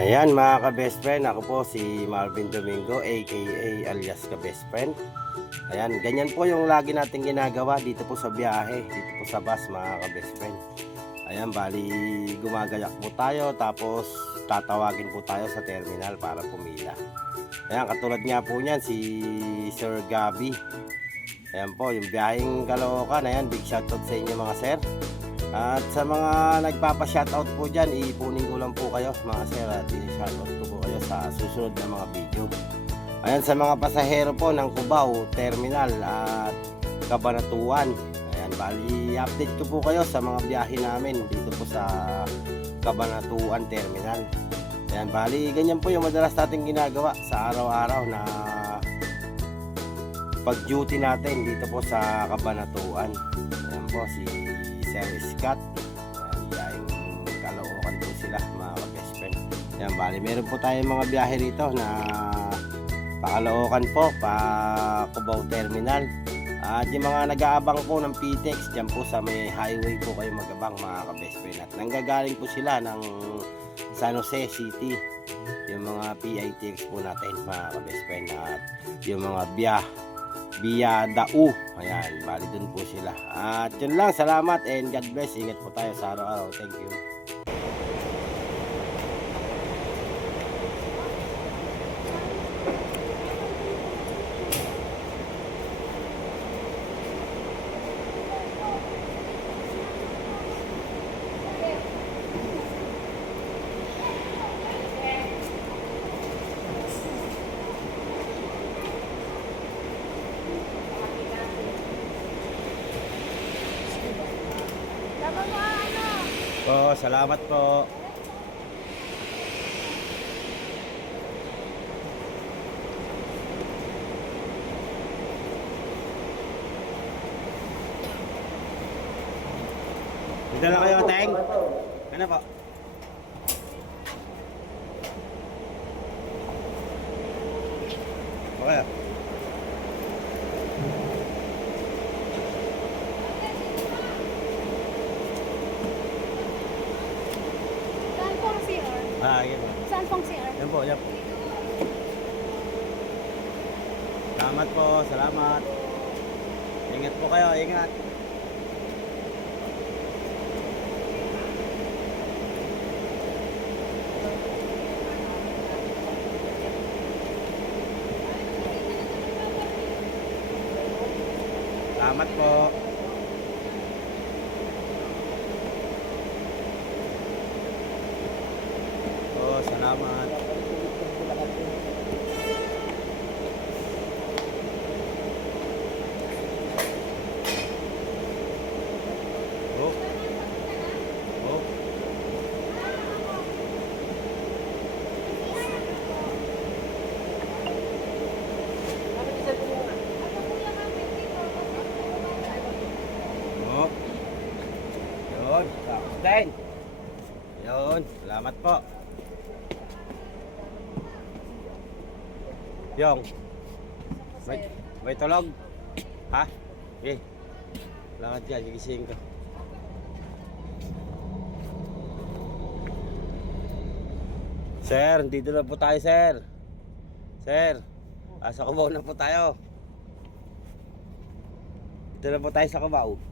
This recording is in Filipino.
Ayan mga ka-best friend, ako po si Marvin Domingo aka alias ka-best friend. Ayan, ganyan po yung lagi nating ginagawa dito po sa biyahe, dito po sa bus mga ka-best friend. Ayan, bali gumagayak po tayo tapos tatawagin po tayo sa terminal para pumila. Ayan, katulad nga po niyan si Sir Gabi. Ayan po, yung biyaheng Caloocan, ayan, big shoutout sa inyo mga sir. At sa mga nagpapa-shoutout po dyan, ipunin ko lang po kayo mga sir at i-shoutout ko po kayo sa susunod na mga video. Ayan sa mga pasahero po ng Cubao Terminal at Cabanatuan. Ayan, bali update ko po kayo sa mga biyahe namin dito po sa Cabanatuan Terminal. Ayan, bali ganyan po yung madalas nating ginagawa sa araw-araw na pag-duty natin dito po sa Cabanatuan. Ayan po si Sir Scott. Ayan, kalookan po sila mga ka-best friend. Ayan, bali meron po tayong mga biyahe rito na pakalookan po, pa Cubao Terminal. At yung mga nag-aabang po ng PTEX, dyan po sa may highway po kayo magabang mga ka-best friend. At nanggagaling po sila ng San Jose City. Yung mga PITX po natin mga ka-best friend. At yung mga biya Via Dau. Ayan, bali dun po sila. At yun lang, salamat and God bless. Ingat po tayo sa araw-araw. Thank you. Po, salamat po. Lang kayo, Teng. Ano po? Okay. Ah, yan. Saan pong CR? Yan po, yan po. Salamat po, salamat. Ingat po kayo, ingat. Salamat po. Oh, salamat. Oh. Oh. Oh. Yun. Yun. Salamat po. Yung. May, may tulog? Ha? Eh. Lakad ka, gigising ka. Sir, dito na po tayo, sir. Sir, asa Cubao na po tayo. Dito na po tayo sa Cubao.